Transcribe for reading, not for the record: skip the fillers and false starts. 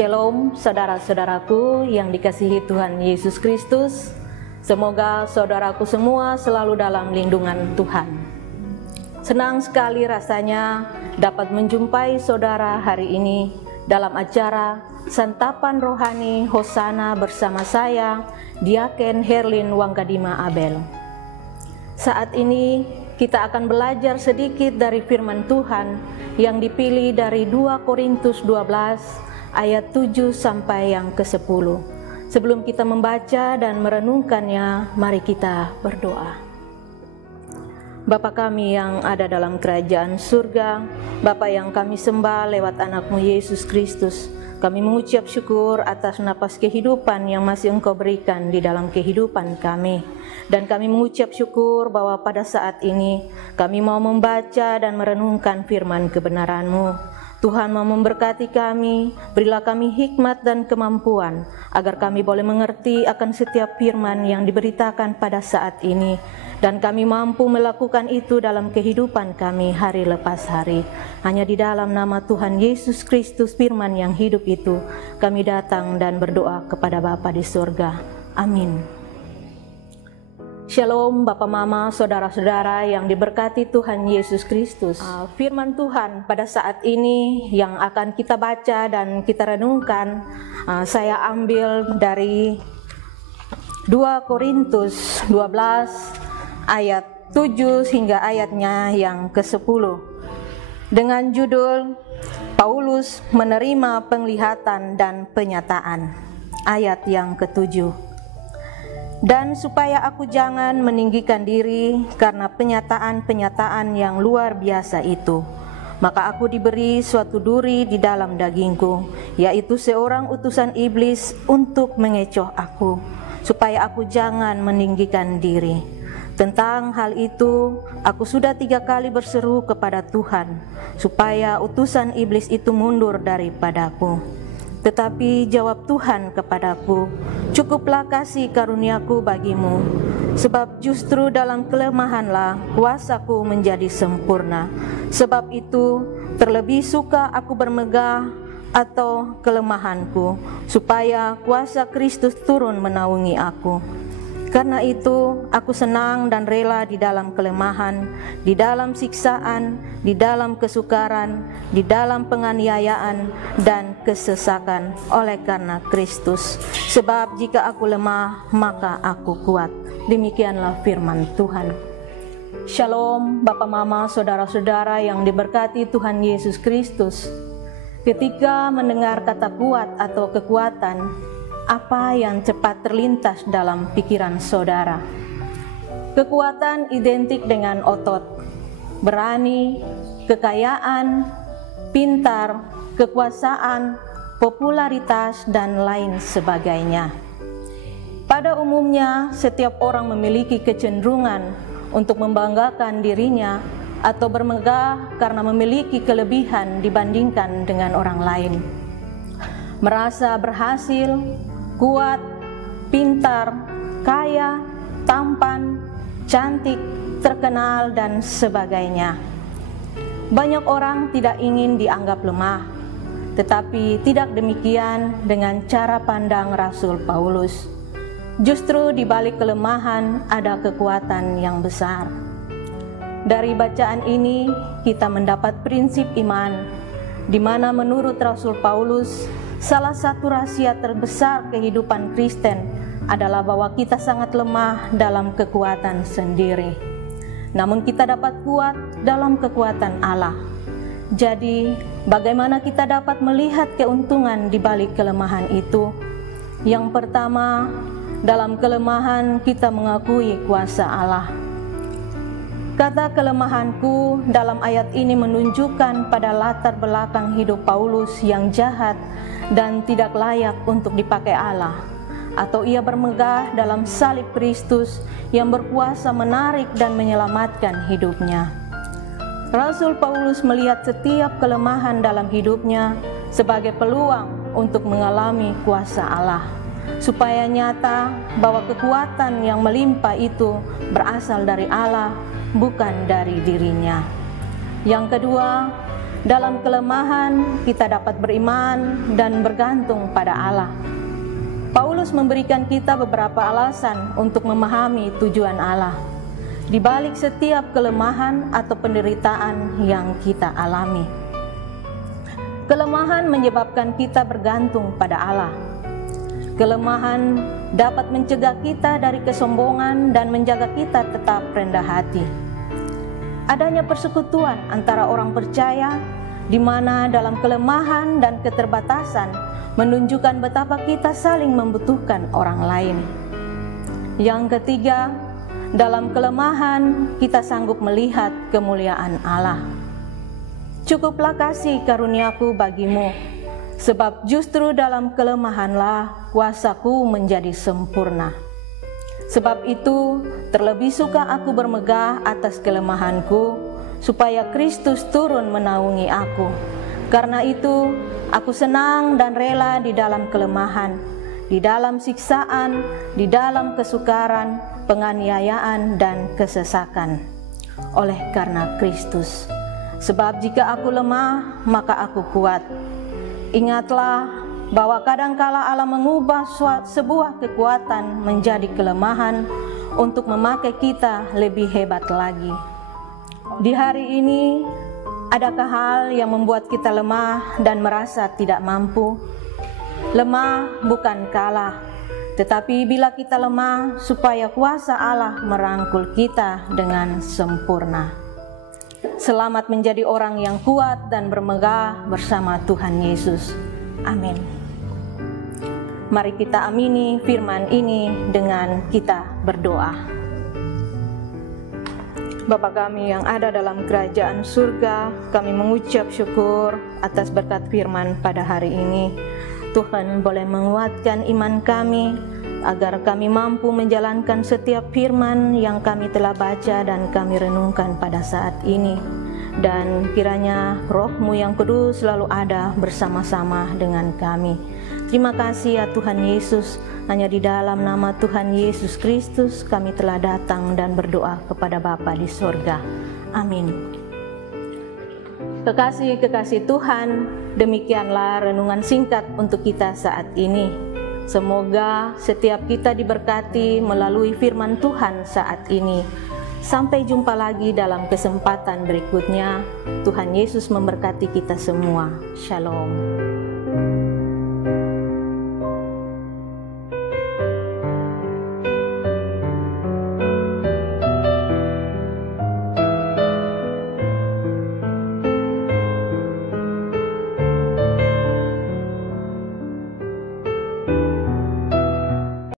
Shalom saudara-saudaraku yang dikasihi Tuhan Yesus Kristus. Semoga saudaraku semua selalu dalam lindungan Tuhan. Senang sekali rasanya dapat menjumpai saudara hari ini dalam acara Santapan Rohani Hosana bersama saya, Diaken Herlin Wanggadima Abel. Saat ini kita akan belajar sedikit dari firman Tuhan yang dipilih dari 2 Korintus 12 ayat 7 sampai yang ke-10. Sebelum kita membaca dan merenungkannya, mari kita berdoa. Bapa kami yang ada dalam kerajaan surga, Bapa yang kami sembah lewat anak-Mu Yesus Kristus, kami mengucap syukur atas napas kehidupan yang masih Engkau berikan di dalam kehidupan kami. Dan kami mengucap syukur bahwa pada saat ini kami mau membaca dan merenungkan firman kebenaran-Mu. Tuhan mau memberkati kami, berilah kami hikmat dan kemampuan, agar kami boleh mengerti akan setiap firman yang diberitakan pada saat ini, dan kami mampu melakukan itu dalam kehidupan kami hari lepas hari. Hanya di dalam nama Tuhan Yesus Kristus firman yang hidup itu, kami datang dan berdoa kepada Bapa di surga. Amin. Shalom Bapak Mama, saudara-saudara yang diberkati Tuhan Yesus Kristus. Firman Tuhan pada saat ini yang akan kita baca dan kita renungkan, saya ambil dari 2 Korintus 12 ayat 7 hingga ayatnya yang ke-10. Dengan judul Paulus menerima penglihatan dan penyataan, ayat yang ke-7. Dan supaya aku jangan meninggikan diri karena penyataan-penyataan yang luar biasa itu, maka aku diberi suatu duri di dalam dagingku, yaitu seorang utusan iblis untuk mengecoh aku, supaya aku jangan meninggikan diri. Tentang hal itu, aku sudah 3 kali berseru kepada Tuhan, supaya utusan iblis itu mundur daripadaku. Tetapi jawab Tuhan kepadaku, cukuplah kasih karuniaku bagimu, sebab justru dalam kelemahanlah kuasaku menjadi sempurna. Sebab itu terlebih suka aku bermegah atau kelemahanku, supaya kuasa Kristus turun menaungi aku. Karena itu aku senang dan rela di dalam kelemahan, di dalam siksaan, di dalam kesukaran, di dalam penganiayaan dan kesesakan oleh karena Kristus. Sebab jika aku lemah, maka aku kuat. Demikianlah firman Tuhan. Shalom Bapak Mama, saudara-saudara yang diberkati Tuhan Yesus Kristus. Ketika mendengar kata kuat atau kekuatan, apa yang cepat terlintas dalam pikiran saudara? Kekuatan identik dengan otot, berani, kekayaan, pintar, kekuasaan, popularitas, dan lain sebagainya. Pada umumnya, setiap orang memiliki kecenderungan untuk membanggakan dirinya atau bermegah karena memiliki kelebihan dibandingkan dengan orang lain. Merasa berhasil, kuat, pintar, kaya, tampan, cantik, terkenal, dan sebagainya. Banyak orang tidak ingin dianggap lemah, tetapi tidak demikian dengan cara pandang Rasul Paulus. Justru di balik kelemahan ada kekuatan yang besar. Dari bacaan ini kita mendapat prinsip iman, di mana menurut Rasul Paulus, salah satu rahasia terbesar kehidupan Kristen adalah bahwa kita sangat lemah dalam kekuatan sendiri. Namun kita dapat kuat dalam kekuatan Allah. Jadi, bagaimana kita dapat melihat keuntungan di balik kelemahan itu? Yang pertama, dalam kelemahan kita mengakui kuasa Allah. Kata kelemahanku dalam ayat ini menunjukkan pada latar belakang hidup Paulus yang jahat dan tidak layak untuk dipakai Allah, atau ia bermegah dalam salib Kristus yang berkuasa menarik dan menyelamatkan hidupnya. Rasul Paulus melihat setiap kelemahan dalam hidupnya sebagai peluang untuk mengalami kuasa Allah, supaya nyata bahwa kekuatan yang melimpah itu berasal dari Allah, bukan dari dirinya. Yang kedua, Dalam kelemahan, kita dapat beriman dan bergantung pada Allah. Paulus memberikan kita beberapa alasan untuk memahami tujuan Allah di balik setiap kelemahan atau penderitaan yang kita alami. Kelemahan menyebabkan kita bergantung pada Allah. Kelemahan dapat mencegah kita dari kesombongan dan menjaga kita tetap rendah hati. Adanya persekutuan antara orang percaya, di mana dalam kelemahan dan keterbatasan menunjukkan betapa kita saling membutuhkan orang lain. Yang ketiga, dalam kelemahan kita sanggup melihat kemuliaan Allah. Cukuplah kasih karuniaku bagimu, sebab justru dalam kelemahanlah kuasaku menjadi sempurna. Sebab itu, terlebih suka aku bermegah atas kelemahanku, supaya Kristus turun menaungi aku. Karena itu, aku senang dan rela di dalam kelemahan, di dalam siksaan, di dalam kesukaran, penganiayaan, dan kesesakan. Oleh karena Kristus. Sebab jika aku lemah, maka aku kuat. Ingatlah bahwa kadangkala Allah mengubah sebuah kekuatan menjadi kelemahan untuk memakai kita lebih hebat lagi. Di hari ini, adakah hal yang membuat kita lemah dan merasa tidak mampu? Lemah bukan kalah, tetapi bila kita lemah, supaya kuasa Allah merangkul kita dengan sempurna. Selamat menjadi orang yang kuat dan bermegah bersama Tuhan Yesus. Amin. Mari kita amini firman ini dengan kita berdoa. Bapa kami yang ada dalam kerajaan surga, kami mengucap syukur atas berkat firman pada hari ini. Tuhan boleh menguatkan iman kami, agar kami mampu menjalankan setiap firman yang kami telah baca dan kami renungkan pada saat ini. Dan kiranya Roh-Mu yang kudus selalu ada bersama-sama dengan kami. Terima kasih ya Tuhan Yesus, hanya di dalam nama Tuhan Yesus Kristus kami telah datang dan berdoa kepada Bapa di sorga. Amin. Kekasih-kekasih Tuhan, demikianlah renungan singkat untuk kita saat ini. Semoga setiap kita diberkati melalui firman Tuhan saat ini. Sampai jumpa lagi dalam kesempatan berikutnya. Tuhan Yesus memberkati kita semua. Shalom.